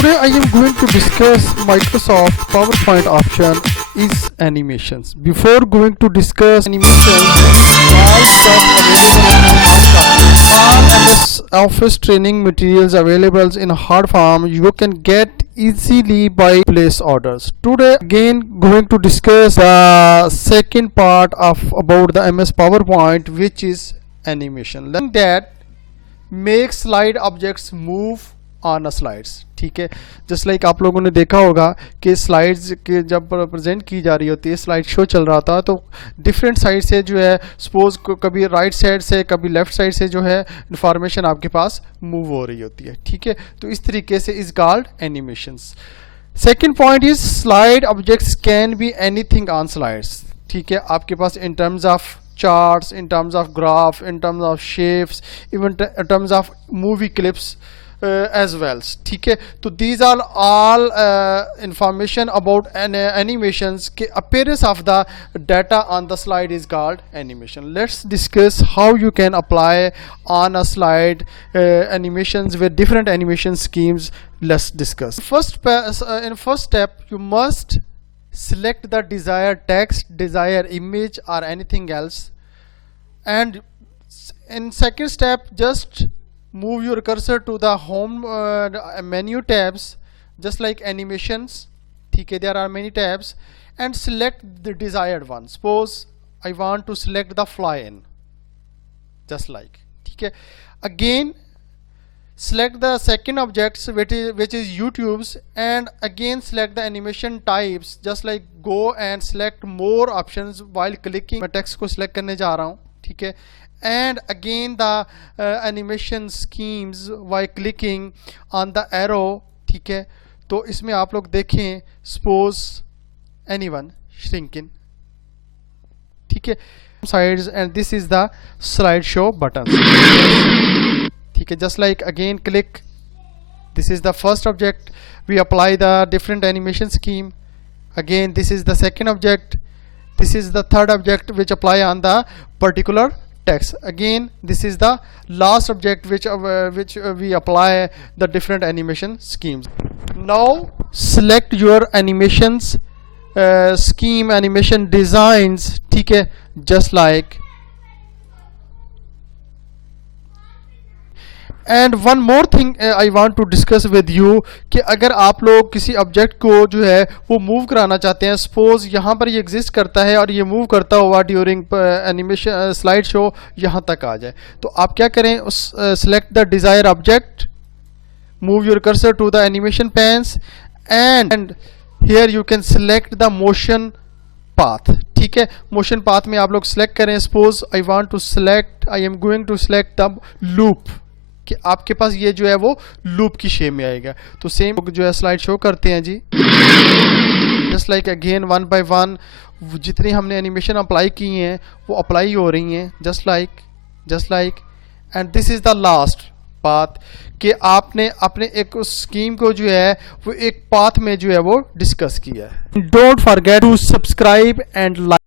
Today I am going to discuss Microsoft PowerPoint option is animations. Before going to discuss animations, all stuff available all MS Office training materials available in hard form you can get easily by place orders. Today again going to discuss the second part of about the MS PowerPoint, which is animation. Learning that make slide objects move on a slides. ठीक है, just like आप लोगों ने देखा होगा कि slides के जब प्रेजेंट की जा रही होती है, स्लाइड शो चल रहा था तो डिफरेंट साइड से जो है सपोज कभी राइट साइड से कभी लेफ्ट साइड से जो है इंफॉर्मेशन आपके पास मूव हो रही होती है. ठीक है, तो इस तरीके से is called animations. Second point is slide objects can be anything on slides. ठीक है, आपके पास in terms of charts, in terms of graph, in terms of shapes, even in terms of movie clips as well. ठीक है, तो these are all information about animations. के appearance of the data on the slide is called animation. Let's discuss how you can apply on a slide animations with different animation schemes. Let's discuss. In first step you must select the desired text, desired image or anything else, and in second step just move your cursor to the home menu tabs, just like animations. Okay, there are many tabs, and select the desired one. Suppose I want to select the fly in, just like. Okay, again select the second objects which is YouTube's, and again select the animation types, just like go and select more options while clicking. मैं text को select करने जा रहा हूँ. ठीक है, and again the animation schemes while clicking on the arrow. ठीक है, तो इसमें आप लोग देखें suppose anyone shrinking. ठीक है, sides, and this is the slideshow button. ठीक है, just like again click, this is the first object, we apply the different animation scheme. Again this is the second object, this is the third object which apply on the particular text. Again this is the last object which we apply the different animation schemes. Now select your animations scheme, animation designs. ठीक है, just like. And one more thing I want to discuss with you कि अगर आप लोग किसी object को जो है वो मूव कराना चाहते हैं, सपोज यहाँ पर ये एग्जिस्ट करता है और ये मूव करता हुआ ड्यूरिंग एनिमेशन स्लाइड शो यहाँ तक आ जाए, तो आप क्या करें, उस select the desire object, move your cursor to the animation panes, and here you can select the motion path. ठीक है, मोशन पाथ में आप लोग सेलेक्ट करें, suppose I want to select, I am going to select the loop, कि आपके पास ये जो है वो लूप की शेप में आएगा. तो सेम जो है स्लाइड शो करते हैं जी, just like again one by one जितनी हमने एनिमेशन अप्लाई की हैं वो अप्लाई हो रही हैं, just like. And this is the last path कि आपने अपने एक स्कीम को जो है वो एक पाथ में जो है वो डिस्कस किया है. Don't forget to subscribe and like.